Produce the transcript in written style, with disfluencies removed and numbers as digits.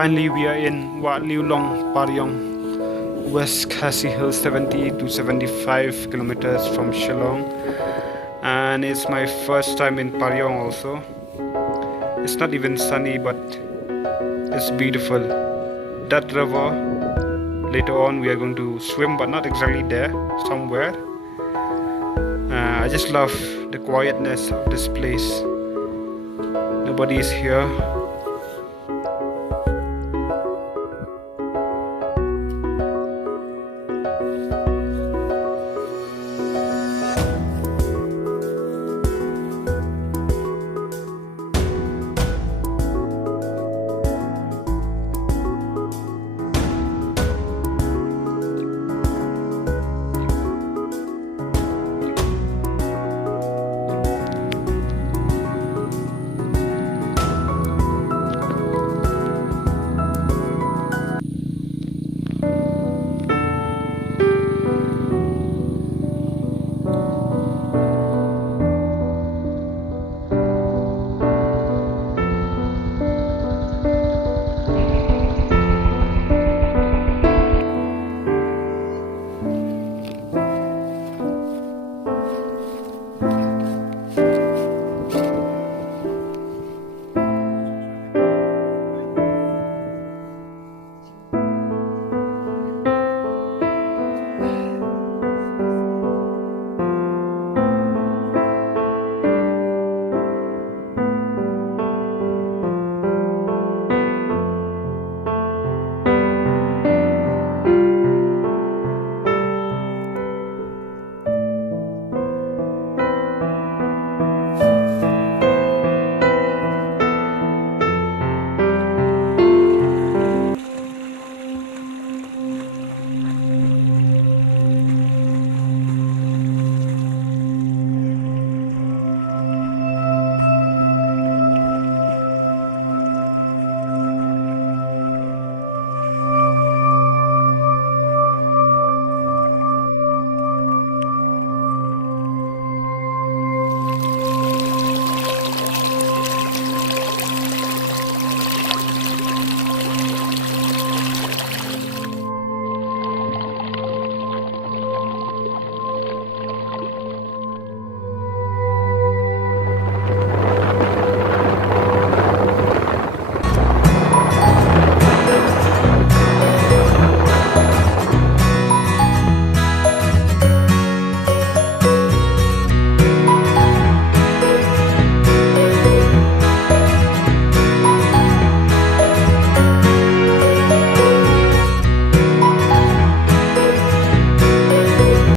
Finally, we are in Wahliewlong, Pariong, West Khasi Hills, 70 to 75 kilometers from Shillong. And it's my first time in Pariong also. It's not even sunny, but it's beautiful. That river, later on we are going to swim, but not exactly there, somewhere. I just love the quietness of this place. Nobody is here.